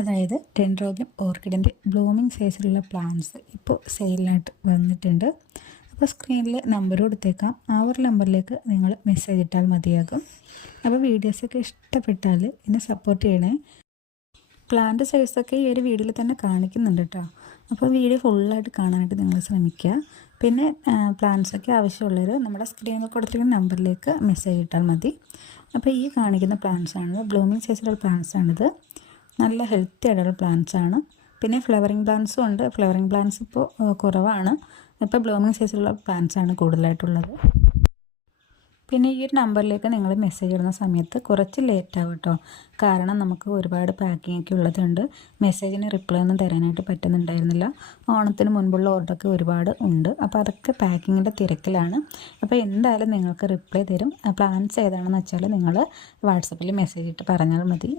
അതായത് dendrobium ഓർക്കിഡിൻ്റെ blooming സൈസിലുള്ള plants ഇപ്പോൾ സെയിലിനായിട്ട് വന്നിട്ടുണ്ട്. അപ്പോൾ സ്ക്രീനിൽ നമ്പർ കൊടുത്തേക്കാം. ആ ഒരു നമ്പറിലേക്ക് നിങ്ങൾ മെസ്സേജ് ഇട്ടാൽ മതിയാകും. അപ്പോൾ വീഡിയോസൊക്കെ ഇഷ്ടപ്പെട്ടാൽ എന്നെ സപ്പോർട്ട് ചെയ്യണേ. പ്ലാന്റ് സൈസൊക്കെ ഈ ഒരു വീഡിയോയിൽ തന്നെ കാണിക്കുന്നുണ്ട് കേട്ടോ. അപ്പോൾ വീഡിയോ ഫുള്ളായിട്ട് കാണാനായിട്ട് നിങ്ങൾ ശ്രമിക്കുക. പിന്നെ പ്ലാന്റ്സൊക്കെ ആവശ്യമുള്ളവർ നമ്മുടെ സ്ക്രീനിൽ കൊടുത്തിരിക്കുന്ന നമ്പറിലേക്ക് മെസ്സേജ് ഇട്ടാൽ മതി. അപ്പോൾ ഈ കാണിക്കുന്ന പ്ലാന്റ്സാണ് ബ്ലൂമിങ് സൈസിലുള്ള പ്ലാന്റ്സാണിത്. നല്ല ഹെൽത്തി ആയിട്ടുള്ള പ്ലാന്റ്സ് ആണ്. പിന്നെ ഫ്ലവറിങ് പ്ലാന്റ്സും ഉണ്ട്. ഫ്ലവറിങ് പ്ലാന്റ്സ് ഇപ്പോൾ കുറവാണ്. ഇപ്പോൾ ബ്ലൂമിങ് സൈസിലുള്ള പ്ലാന്റ്സ് ആണ് കൂടുതലായിട്ടുള്ളത്. പിന്നെ ഈ ഒരു നമ്പറിലേക്ക് നിങ്ങൾ മെസ്സേജ് ഇടുന്ന സമയത്ത് കുറച്ച് ലേറ്റ് ആവും കേട്ടോ. കാരണം നമുക്ക് ഒരുപാട് പാക്കിംഗ് ഒക്കെ ഉള്ളതുകൊണ്ട് മെസ്സേജിന് റിപ്ലൈ ഒന്നും തരാനായിട്ട് പറ്റുന്നുണ്ടായിരുന്നില്ല. ഓണത്തിന് മുൻപുള്ള ഓർഡറൊക്കെ ഒരുപാട് ഉണ്ട്. അപ്പോൾ അതൊക്കെ പാക്കിങ്ങിൻ്റെ തിരക്കിലാണ്. അപ്പോൾ എന്തായാലും നിങ്ങൾക്ക് റിപ്ലൈ തരും. പ്ലാൻസ് ഏതാണെന്ന് വെച്ചാൽ നിങ്ങൾ വാട്സപ്പിൽ മെസ്സേജ് ഇട്ട് പറഞ്ഞാൽ മതി.